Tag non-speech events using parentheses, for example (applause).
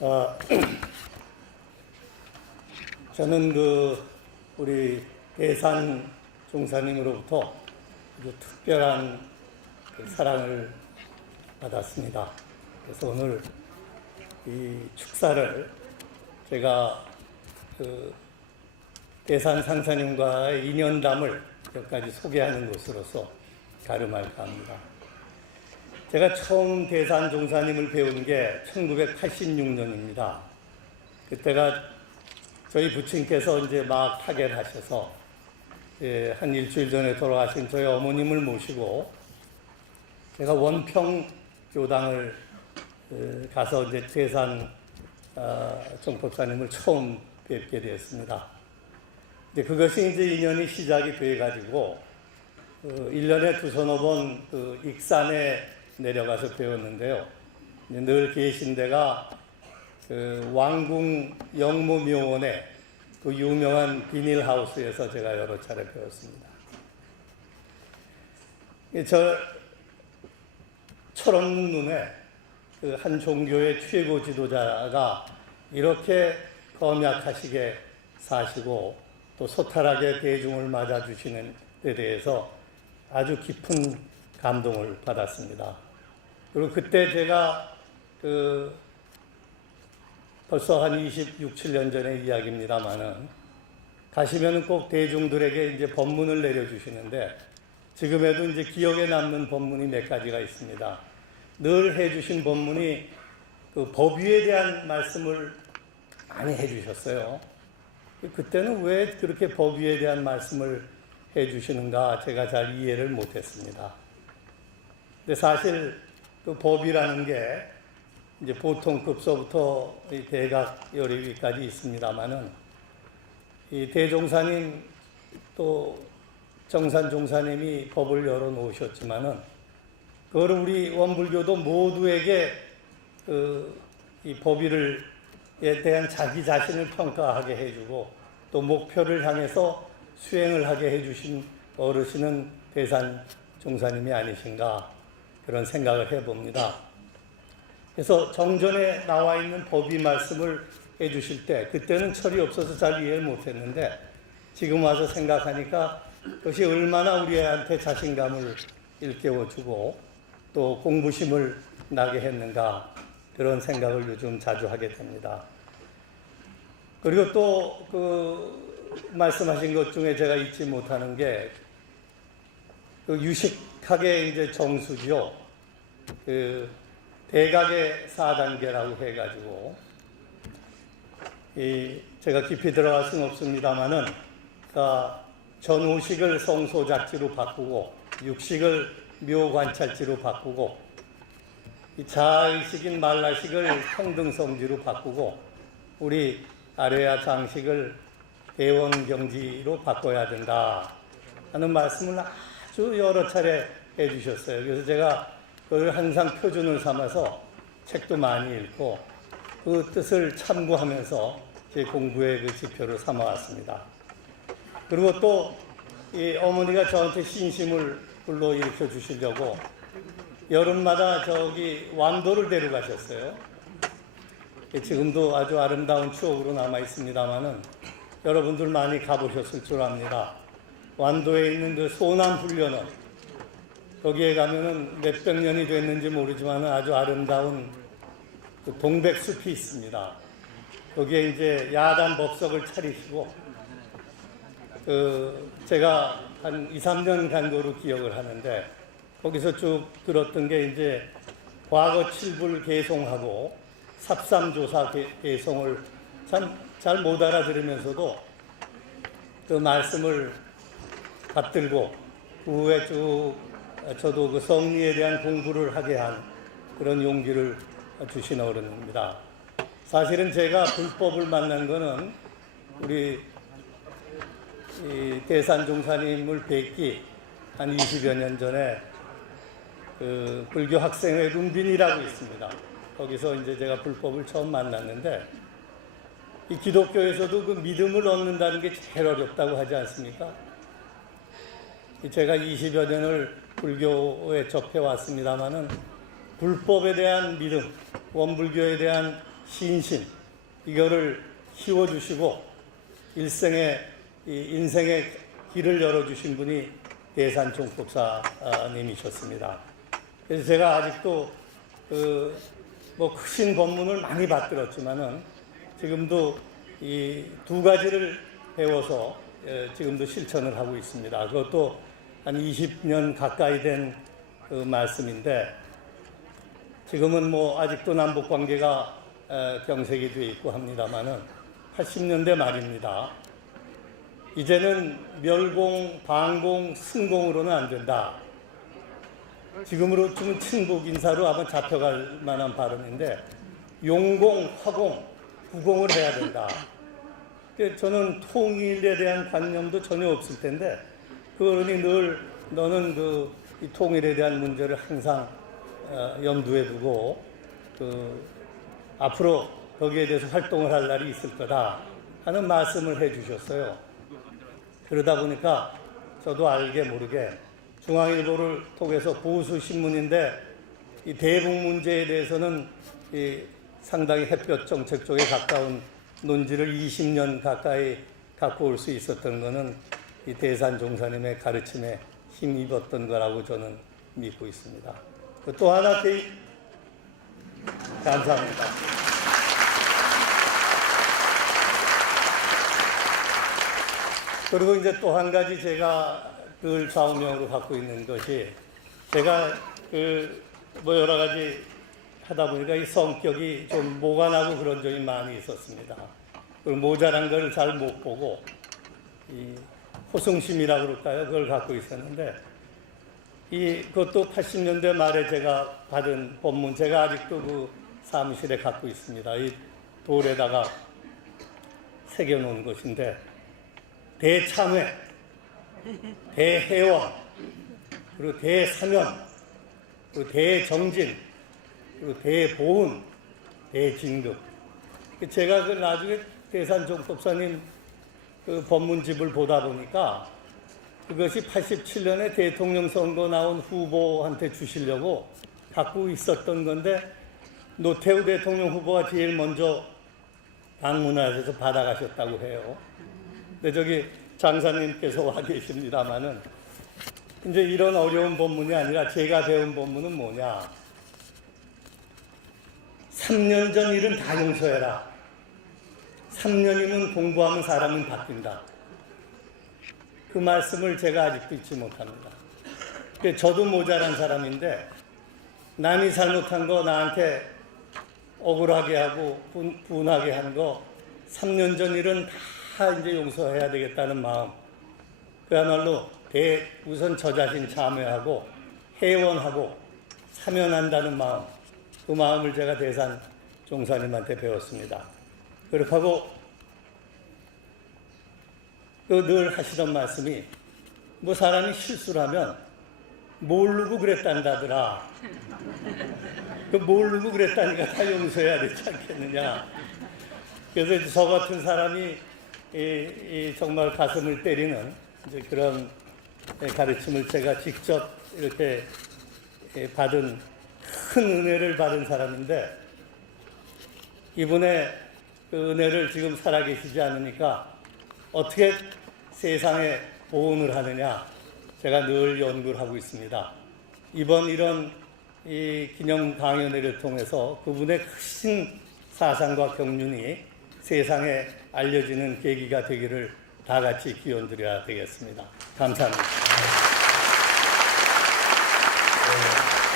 어, (clears throat) 저는 그 우리 대산 종사님으로부터 아주 특별한 그 사랑을 받았습니다. 그래서 오늘 이 축사를 제가 그 대산 상사님과의 인연담을 몇 가지 소개하는 것으로서 가름할까 합니다. 제가 처음 대산 종사님을 배운 게 1986년입니다. 그때가 저희 부친께서 이제 막 타결하셔서 예, 한 일주일 전에 돌아가신 저희 어머님을 모시고 제가 원평 교당을 에, 가서 이제 대산 아, 정법사님을 처음 뵙게 되었습니다. 이제 그것이 이제 인연이 시작이 돼 가지고 어, 1년에 두 서너 번 그 익산에 내려가서 배웠는데요. 늘 계신 데가 그 왕궁 영무묘원의 그 유명한 비닐하우스에서 제가 여러 차례 배웠습니다. 이저 철없는 눈에 그 한 종교의 최고 지도자가 이렇게 검약하시게 사시고 또 소탈하게 대중을 맞아주시는 데 대해서 아주 깊은 감동을 받았습니다. 그리고 그때 제가 그 벌써 한 26, 7년 전의 이야기입니다만은 가시면은 꼭 대중들에게 이제 법문을 내려주시는데 지금에도 이제 기억에 남는 법문이 몇 가지가 있습니다. 늘 해주신 법문이 그 법위에 대한 말씀을 많이 해주셨어요. 그때는 왜 그렇게 법위에 대한 말씀을 해주시는가 제가 잘 이해를 못했습니다. 근데 사실 그 법이라는 게 이제 보통 급서부터 이 대각 요리위까지 있습니다만은 이 대종사님 또 정산 종사님이 법을 열어 놓으셨지만은 그걸 우리 원불교도 모두에게 그 이 법위를에 대한 자기 자신을 평가하게 해주고 또 목표를 향해서 수행을 하게 해주신 어르신은 대산 종사님이 아니신가 그런 생각을 해봅니다. 그래서 정전에 나와 있는 법이 말씀을 해주실 때 그때는 철이 없어서 잘 이해를 못했는데 지금 와서 생각하니까 그것이 얼마나 우리한테 자신감을 일깨워주고 또 공부심을 나게 했는가 그런 생각을 요즘 자주 하게 됩니다. 그리고 또 그 말씀하신 것 중에 제가 잊지 못하는 게 그 유식학의 이제 정수죠. 그 대각의 4단계라고 해가지고 이 제가 깊이 들어갈 수는 없습니다만은 그러니까 전후식을 성소작지로 바꾸고 육식을 묘관찰지로 바꾸고 이 자의식인 말라식을 평등성지로 바꾸고 우리 아래야 장식을 대원경지로 바꿔야 된다 하는 말씀을 아주 여러 차례 해주셨어요. 그래서 제가 그걸 항상 표준을 삼아서 책도 많이 읽고 그 뜻을 참고하면서 제 공부의 그 지표를 삼아왔습니다. 그리고 또 이 어머니가 저한테 신심을 불러 일으켜 주시려고 여름마다 저기 완도를 데려가셨어요. 지금도 아주 아름다운 추억으로 남아 있습니다만은 여러분들 많이 가보셨을 줄 압니다. 완도에 있는 그 소남 훈련원 거기에 가면은 몇백 년이 됐는지 모르지만 아주 아름다운 그 동백숲이 있습니다. 거기에 이제 야단 법석을 차리시고 그 제가 한 2, 3년 간 거로 기억을 하는데 거기서 쭉 들었던 게 이제 과거 칠불 개송하고 삽삼조사 개- 개송을 참 잘 못 알아들으면서도 그 말씀을 받들고 그 후에 쭉 저도 그 성리에 대한 공부를 하게 한 그런 용기를 주신 어른입니다. 사실은 제가 불법을 만난 거는 우리 이 대산 종사님을 뵙기 한 20여 년 전에 그 불교 학생회 룸빈이라고 있습니다. 거기서 이제 제가 불법을 처음 만났는데 이 기독교에서도 그 믿음을 얻는다는 게 제일 어렵다고 하지 않습니까? 제가 20여 년을 불교에 접해 왔습니다만은 불법에 대한 믿음, 원불교에 대한 신심 이거를 키워주시고 일생의 이 인생의 길을 열어주신 분이 대산 종법사님이셨습니다. 그래서 제가 아직도 그 뭐 크신 법문을 많이 받들었지만은 지금도 이 두 가지를 배워서 예, 지금도 실천을 하고 있습니다. 그것도 한 20년 가까이 된 그 말씀인데 지금은 뭐 아직도 남북 관계가 에, 경색이 되어 있고 합니다만은 80년대 말입니다. 이제는 멸공, 반공, 승공으로는 안 된다. 지금으로 치면 친북 인사로 아마 잡혀갈 만한 발언인데 용공, 화공, 부공을 해야 된다. 그 저는 통일에 대한 관념도 전혀 없을 텐데 그러니 늘 너는 그이 통일에 대한 문제를 항상 어, 염두에 두고 그 앞으로 거기에 대해서 활동을 할 날이 있을 거다 하는 말씀을 해 주셨어요. 그러다 보니까 저도 알게 모르게 중앙일보를 통해서 보수 신문인데 이 대북 문제에 대해서는 이 상당히 햇볕 정책 쪽에 가까운 논지를 20년 가까이 갖고 올 수 있었던 것은 이 대산 종사님의 가르침에 힘입었던 거라고 저는 믿고 있습니다. 그또 하나 대 감사합니다. 그리고 이제 또 한 가지 제가 늘 좌우명으로 갖고 있는 것이 제가 그 뭐 여러 가지 하다 보니까 이 성격이 좀 모관하고 그런 점이 많이 있었습니다. 모자란 걸 잘 못 보고 이 호승심이라고 그럴까요? 그걸 갖고 있었는데 이 그것도 80년대 말에 제가 받은 법문 제가 아직도 그 사무실에 갖고 있습니다. 이 돌에다가 새겨 놓은 것인데 대참회, 대해원, 그리고 대사면, 그리고 대정진, 그리고 대보훈, 대진급. 제가 그 나중에 대산종법사님 그 법문집을 보다 보니까 그것이 87년에 대통령 선거 나온 후보한테 주시려고 갖고 있었던 건데 노태우 대통령 후보가 제일 먼저 방문하셔서 받아가셨다고 해요. 근데 저기 장사님께서 와 계십니다마는 이제 이런 어려운 법문이 아니라 제가 배운 법문은 뭐냐? 3년 전 일은 다 용서해라. 3년이면 공부하면 사람은 바뀐다. 그 말씀을 제가 아직도 잊지 못합니다. 그 저도 모자란 사람인데 남이 잘못한 거 나한테 억울하게 하고 분, 분하게 한 거 3년 전 일은 다 이제 용서해야 되겠다는 마음. 그야말로 대 우선 저 자신 참여하고 회원하고 사면한다는 마음. 그 마음을 제가 대산 종사님한테 배웠습니다. 그렇게 하고 그늘 하시던 말씀이 뭐 사람이 실수를 하면 모르고 그랬단다더라. 그 모르고 그랬다니까 다 용서해야 되지 않겠느냐. 그래서 저 같은 사람이 이, 이 정말 가슴을 때리는 그런 가르침을 제가 직접 이렇게 받은 큰 은혜를 받은 사람인데 이분의 그 은혜를 지금 살아계시지 않으니까 어떻게 세상에 보온을 하느냐 제가 늘 연구를 하고 있습니다. 이번 이런 이 기념 강연회를 통해서 그분의 크신 사상과 경륜이 세상에 알려지는 계기가 되기를 다 같이 기원 드려야 되겠습니다. 감사합니다.